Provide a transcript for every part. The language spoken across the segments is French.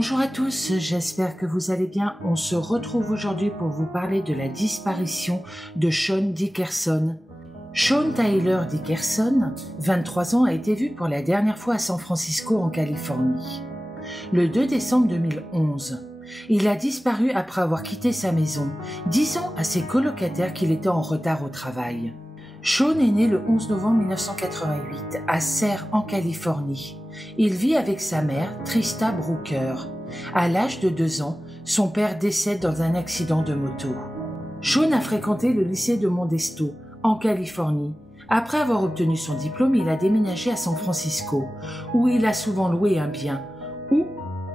Bonjour à tous, j'espère que vous allez bien. On se retrouve aujourd'hui pour vous parler de la disparition de Sean Dickerson. Sean Tyler Dickerson, 23 ans, a été vu pour la dernière fois à San Francisco en Californie. Le 2 décembre 2011, il a disparu après avoir quitté sa maison, disant à ses colocataires qu'il était en retard au travail. Sean est né le 11 novembre 1988 à Serre en Californie. Il vit avec sa mère, Trista Brooker. À l'âge de 2 ans, son père décède dans un accident de moto. Sean a fréquenté le lycée de Modesto, en Californie. Après avoir obtenu son diplôme, il a déménagé à San Francisco, où il a souvent loué un bien, ou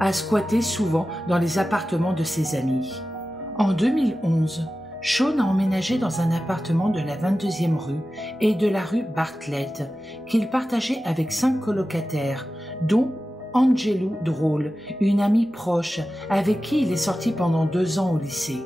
a squatté souvent dans les appartements de ses amis. En 2011, Sean a emménagé dans un appartement de la 22e rue et de la rue Bartlett qu'il partageait avec 5 colocataires, dont Angelou Drôle, une amie proche avec qui il est sorti pendant 2 ans au lycée.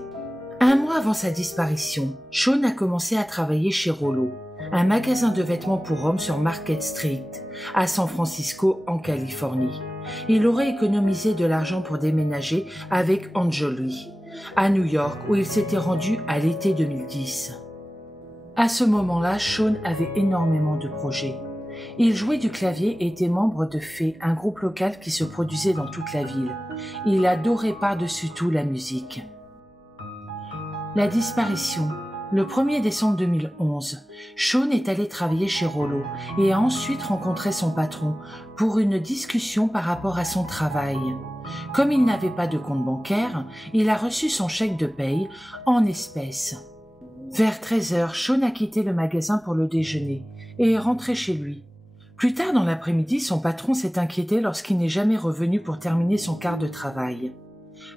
Un mois avant sa disparition, Sean a commencé à travailler chez Rollo, un magasin de vêtements pour hommes sur Market Street, à San Francisco, en Californie. Il aurait économisé de l'argent pour déménager avec Angelou à New York, où il s'était rendu à l'été 2010. À ce moment-là, Sean avait énormément de projets. Il jouait du clavier et était membre de Fée, un groupe local qui se produisait dans toute la ville. Il adorait par-dessus tout la musique. La disparition. Le 1er décembre 2011, Sean est allé travailler chez Rollo et a ensuite rencontré son patron pour une discussion par rapport à son travail. Comme il n'avait pas de compte bancaire, il a reçu son chèque de paye en espèces. Vers 13h, Sean a quitté le magasin pour le déjeuner et est rentré chez lui. Plus tard dans l'après-midi, son patron s'est inquiété lorsqu'il n'est jamais revenu pour terminer son quart de travail.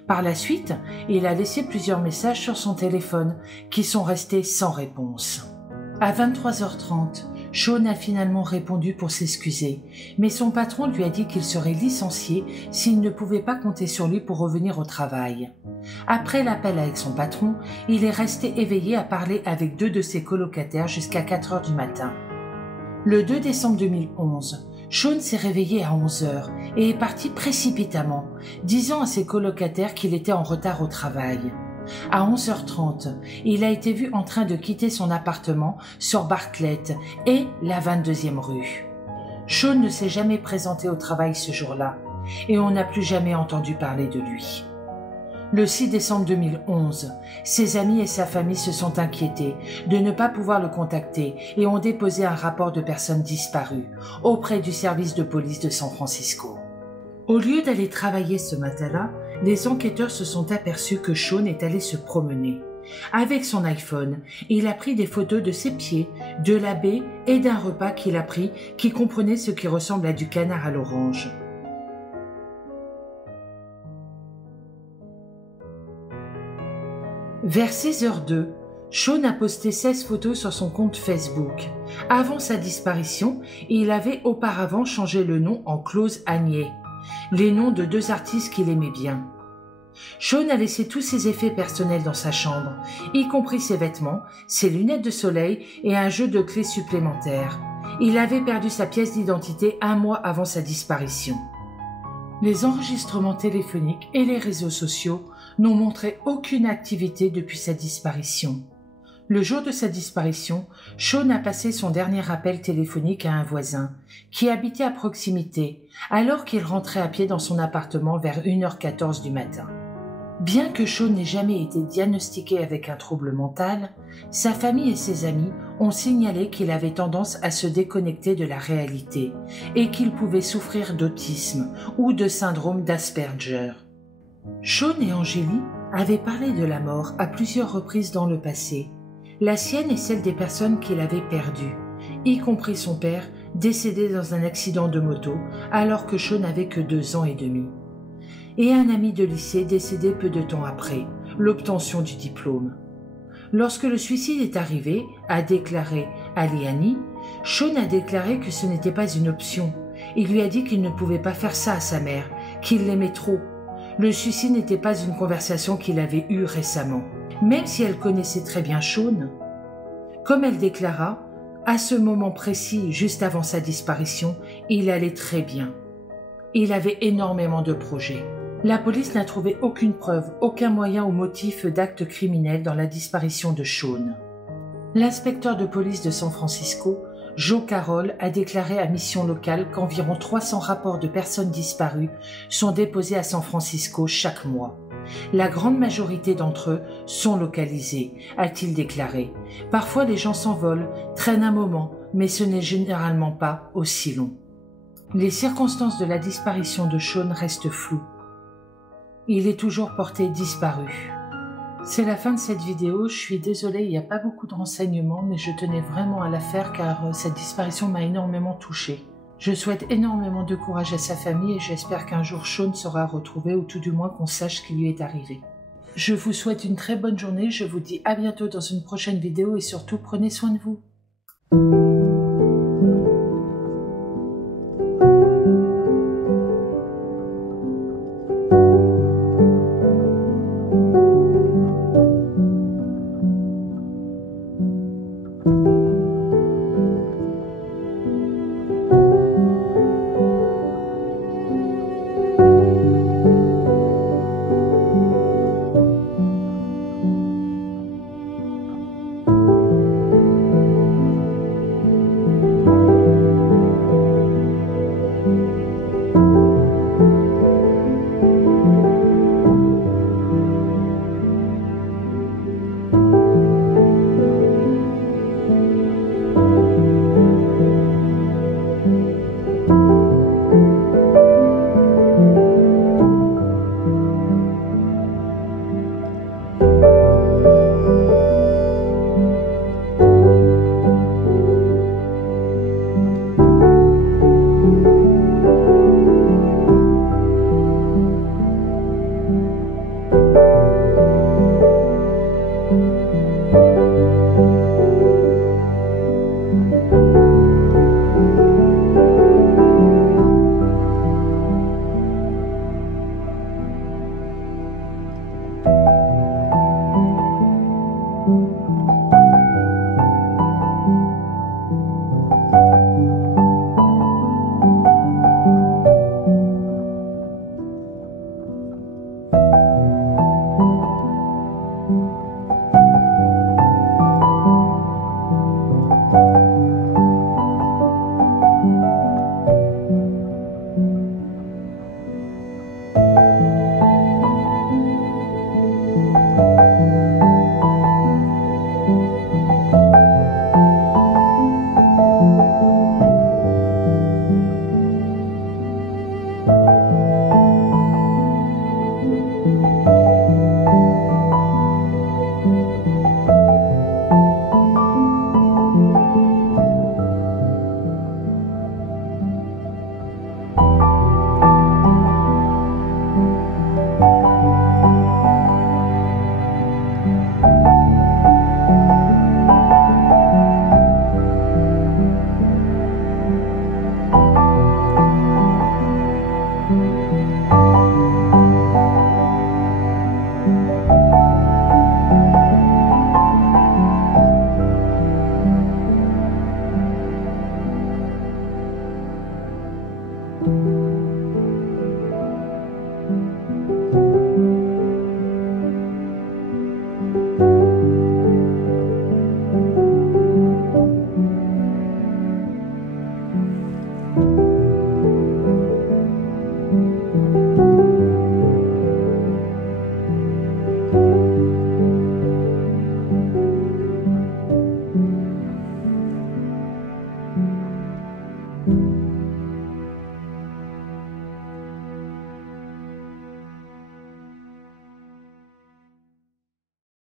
Par la suite, il a laissé plusieurs messages sur son téléphone qui sont restés sans réponse. À 23h30, Sean a finalement répondu pour s'excuser, mais son patron lui a dit qu'il serait licencié s'il ne pouvait pas compter sur lui pour revenir au travail. Après l'appel avec son patron, il est resté éveillé à parler avec 2 de ses colocataires jusqu'à 4h du matin. Le 2 décembre 2011, Sean s'est réveillé à 11h et est parti précipitamment, disant à ses colocataires qu'il était en retard au travail. À 11h30, il a été vu en train de quitter son appartement sur Bartlett et la 22e rue. Sean ne s'est jamais présenté au travail ce jour-là et on n'a plus jamais entendu parler de lui. Le 6 décembre 2011, ses amis et sa famille se sont inquiétés de ne pas pouvoir le contacter et ont déposé un rapport de personnes disparues auprès du service de police de San Francisco. Au lieu d'aller travailler ce matin-là, les enquêteurs se sont aperçus que Sean est allé se promener. Avec son iPhone, il a pris des photos de ses pieds, de la baie et d'un repas qu'il a pris qui comprenait ce qui ressemble à du canard à l'orange. Vers 6h02, Sean a posté 16 photos sur son compte Facebook. Avant sa disparition, il avait auparavant changé le nom en Klaus Agnier, les noms de 2 artistes qu'il aimait bien. Sean a laissé tous ses effets personnels dans sa chambre, y compris ses vêtements, ses lunettes de soleil et un jeu de clés supplémentaires. Il avait perdu sa pièce d'identité 1 mois avant sa disparition. Les enregistrements téléphoniques et les réseaux sociaux n'ont montré aucune activité depuis sa disparition. Le jour de sa disparition, Sean a passé son dernier appel téléphonique à un voisin qui habitait à proximité alors qu'il rentrait à pied dans son appartement vers 1h14 du matin. Bien que Sean n'ait jamais été diagnostiqué avec un trouble mental, sa famille et ses amis ont signalé qu'il avait tendance à se déconnecter de la réalité et qu'il pouvait souffrir d'autisme ou de syndrome d'Asperger. Sean et Angélie avaient parlé de la mort à plusieurs reprises dans le passé, la sienne et celle des personnes qu'il avait perdues, y compris son père décédé dans un accident de moto alors que Sean n'avait que 2 ans et demi. Et un ami de lycée décédé peu de temps après l'obtention du diplôme. Lorsque le suicide est arrivé, a déclaré Aliani, Sean a déclaré que ce n'était pas une option. Il lui a dit qu'il ne pouvait pas faire ça à sa mère, qu'il l'aimait trop. Le suicide n'était pas une conversation qu'il avait eue récemment, même si elle connaissait très bien Sean. Comme elle déclara, à ce moment précis, juste avant sa disparition, il allait très bien. Il avait énormément de projets. La police n'a trouvé aucune preuve, aucun moyen ou motif d'acte criminel dans la disparition de Shawn. L'inspecteur de police de San Francisco, Joe Carroll, a déclaré à Mission Locale qu'environ 300 rapports de personnes disparues sont déposés à San Francisco chaque mois. La grande majorité d'entre eux sont localisés, a-t-il déclaré. Parfois les gens s'envolent, traînent un moment, mais ce n'est généralement pas aussi long. Les circonstances de la disparition de Shawn restent floues. Il est toujours porté disparu. C'est la fin de cette vidéo, je suis désolée, il n'y a pas beaucoup de renseignements, mais je tenais vraiment à la faire car cette disparition m'a énormément touchée. Je souhaite énormément de courage à sa famille et j'espère qu'un jour Shawn sera retrouvé ou tout du moins qu'on sache ce qui lui est arrivé. Je vous souhaite une très bonne journée, je vous dis à bientôt dans une prochaine vidéo et surtout prenez soin de vous.